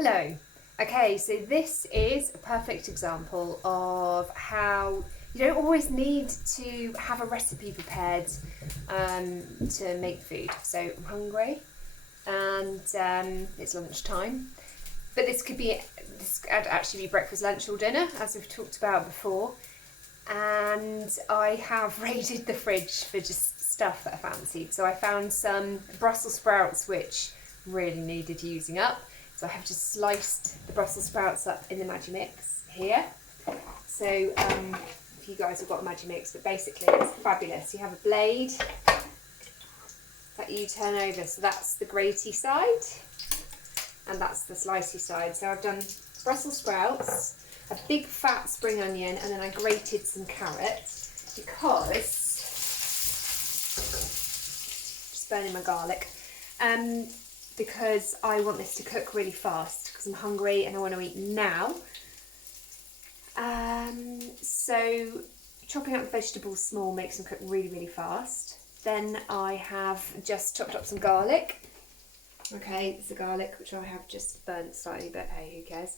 Hello. Okay, so this is a perfect example of how you don't always need to have a recipe prepared to make food. So I'm hungry and it's lunchtime, but this could actually be breakfast, lunch or dinner, as we've talked about before. And I have raided the fridge for just stuff that I fancied. So I found some Brussels sprouts which really needed using up. So I have just sliced the Brussels sprouts up in the Magimix here. So if you guys have got a Magimix, but basically it's fabulous. You have a blade that you turn over. So that's the gratey side and that's the slicey side. So I've done Brussels sprouts, a big fat spring onion, and then I grated some carrot because, just burning my garlic, because I want this to cook really fast because I'm hungry and I want to eat now. So chopping up vegetables small makes them cook really, really fast. Then I have just chopped up some garlic. Okay, it's the garlic which I have just burnt slightly, but hey, who cares?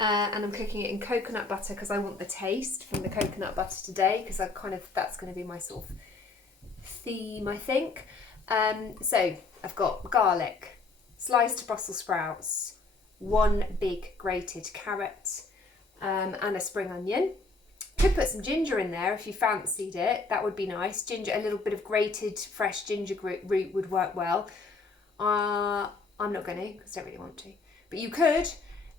And I'm cooking it in coconut butter because I want the taste from the coconut butter today, because that's going to be my sort of theme, I think. So I've got garlic, sliced Brussels sprouts, one big grated carrot, and a spring onion. Could put some ginger in there if you fancied it, that would be nice. Ginger, a little bit of grated fresh ginger root would work well. I'm not going to because I don't really want to, but you could.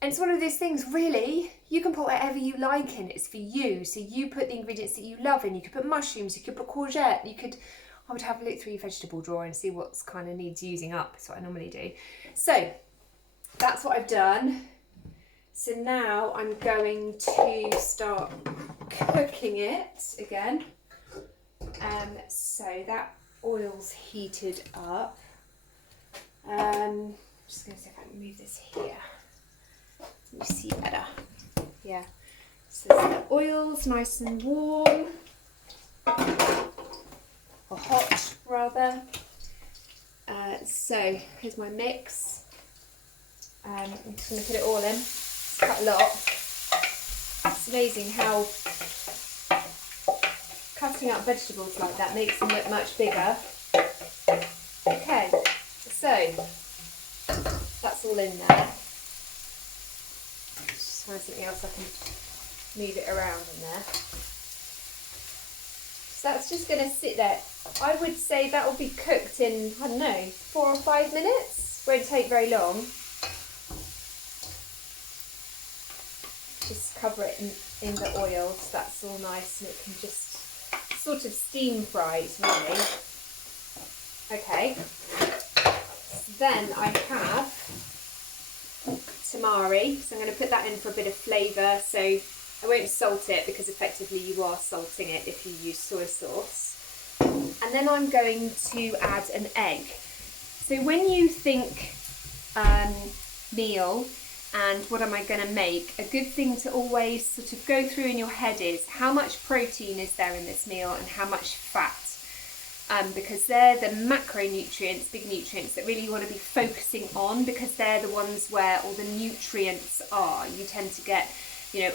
And it's one of those things, really, you can put whatever you like in, it's for you. So you put the ingredients that you love in. You could put mushrooms, you could put courgette, I would have a look through your vegetable drawer and see what's kind of needs using up. That's what I normally do. So that's what I've done. So now I'm going to start cooking it again. So that oil's heated up. I'm just going to see if I can move this here. You see better. Yeah. So the oil's nice and warm. Or hot, rather. So here's my mix. I'm just going to put it all in. It's quite a lot. It's amazing how cutting up vegetables like that makes them look much bigger. Okay, so that's all in there. Just find something else I can move it around in there. So that's just going to sit there. I would say that will be cooked in, I don't know, 4 or 5 minutes. Won't take very long. Just cover it in the oil so that's all nice and it can just sort of steam fry it, really. Okay. So then I have tamari, so I'm going to put that in for a bit of flavour. So I won't salt it because effectively you are salting it if you use soy sauce. And then I'm going to add an egg. So when you think meal and what am I going to make, a good thing to always sort of go through in your head is how much protein is there in this meal and how much fat. Because they're the macronutrients, big nutrients that really you want to be focusing on, because they're the ones where all the nutrients are. You tend to get,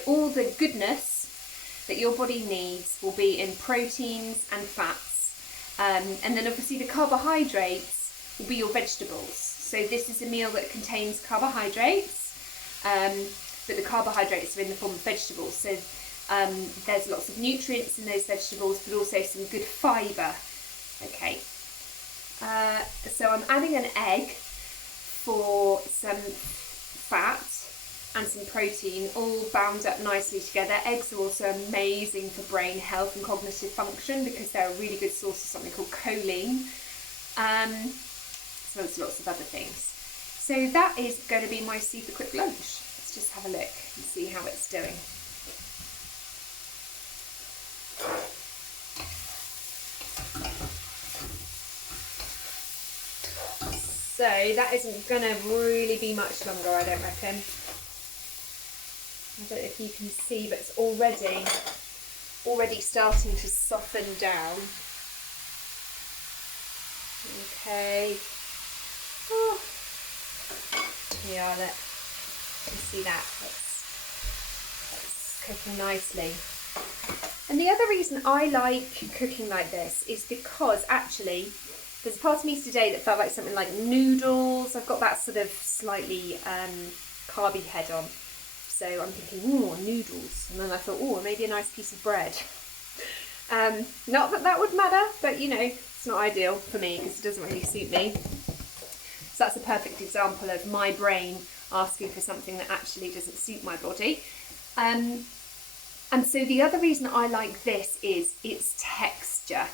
all the goodness that your body needs will be in proteins and fats. And then obviously the carbohydrates will be your vegetables. So this is a meal that contains carbohydrates, but the carbohydrates are in the form of vegetables. So there's lots of nutrients in those vegetables, but also some good fibre. Okay, so I'm adding an egg for some fat and some protein, all bound up nicely together. Eggs are also amazing for brain health and cognitive function because they're a really good source of something called choline. So there's lots of other things. So that is going to be my super quick lunch. Let's just have a look and see how it's doing. So that isn't going to really be much longer, I don't reckon. I don't know if you can see, but it's already starting to soften down. Okay. Oh. Yeah, You see that? It's cooking nicely. And the other reason I like cooking like this is because actually there's a part of me today that felt like something like noodles. I've got that sort of slightly carby head on. So I'm thinking, ooh, noodles. And then I thought, oh, maybe a nice piece of bread. Not that that would matter, but you know, it's not ideal for me because it doesn't really suit me. So that's a perfect example of my brain asking for something that actually doesn't suit my body. And so the other reason I like this is its texture.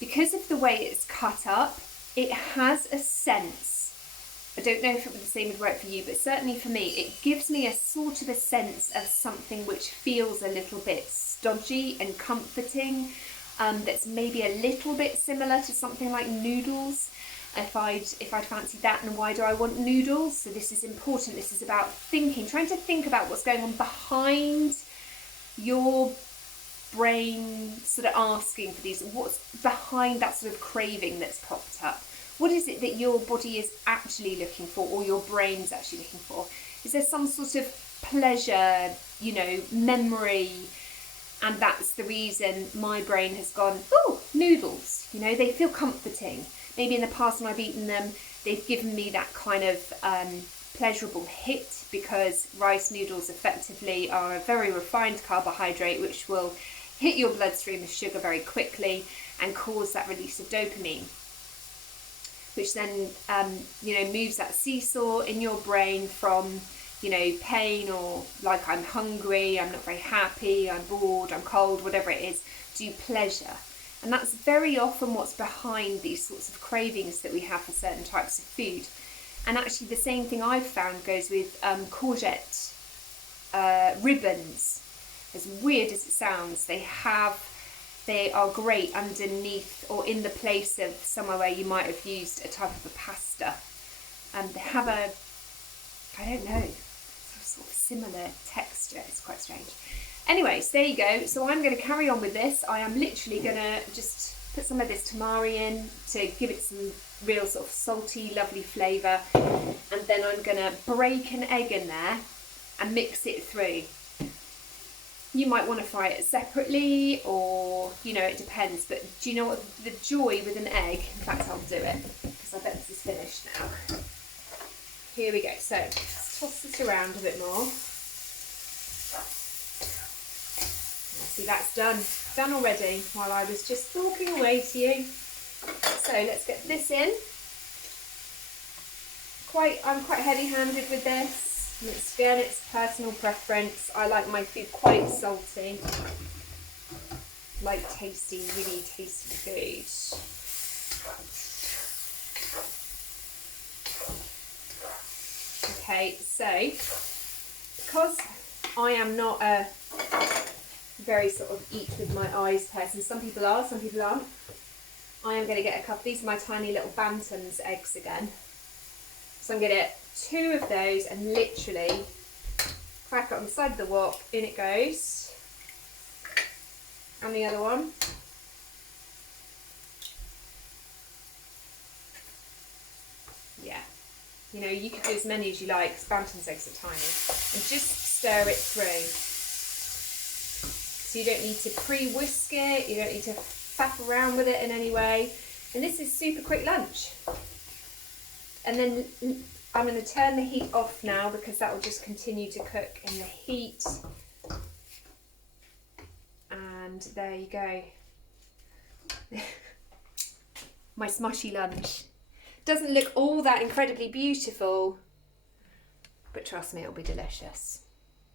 Because of the way it's cut up, it has a sense. I don't know if the same would work for you, but certainly for me, it gives me a sort of a sense of something which feels a little bit stodgy and comforting, that's maybe a little bit similar to something like noodles. If I'd fancy that, and why do I want noodles? So this is important. This is about thinking, trying to think about what's going on behind your brain, sort of asking for these. What's behind that sort of craving that's popped up? What is it that your body is actually looking for, or your brain's actually looking for? Is there some sort of pleasure, you know, memory? And that's the reason my brain has gone, oh, noodles, you know, they feel comforting. Maybe in the past when I've eaten them, they've given me that kind of pleasurable hit, because rice noodles effectively are a very refined carbohydrate which will hit your bloodstream as sugar very quickly and cause that release of dopamine, which then you know, moves that seesaw in your brain from, you know, pain or like I'm hungry, I'm not very happy, I'm bored, I'm cold, whatever it is, to pleasure. And that's very often what's behind these sorts of cravings that we have for certain types of food. And actually the same thing I've found goes with courgette ribbons. As weird as it sounds, they are great underneath or in the place of somewhere where you might have used a type of a pasta. And they have a, I don't know, sort of similar texture. It's quite strange. Anyway, so there you go. So I'm going to carry on with this. I am literally going to just put some of this tamari in to give it some real sort of salty, lovely flavour. And then I'm going to break an egg in there and mix it through. You might want to fry it separately, or, you know, it depends. But do you know what? The joy with an egg, in fact, I'll do it because I bet this is finished now. Here we go. So let's toss this around a bit more. See, that's done already while I was just talking away to you. So let's get this in. I'm quite heavy-handed with this. It's personal preference. I like my food quite salty. Like tasty, really tasty food. Okay, so because I am not a very sort of eat with my eyes person, some people are, some people aren't, I am going to get a couple. These are my tiny little Bantam's eggs again. So I'm going to get 2 of those and literally crack it on the side of the wok. In it goes. And the other one. Yeah. You know, you could do as many as you like, because Bantam's eggs are tiny. And just stir it through. So you don't need to pre-whisk it, you don't need to faff around with it in any way. And this is super quick lunch. And then I'm going to turn the heat off now, because that will just continue to cook in the heat. And there you go. My smushy lunch. Doesn't look all that incredibly beautiful, but trust me, it'll be delicious.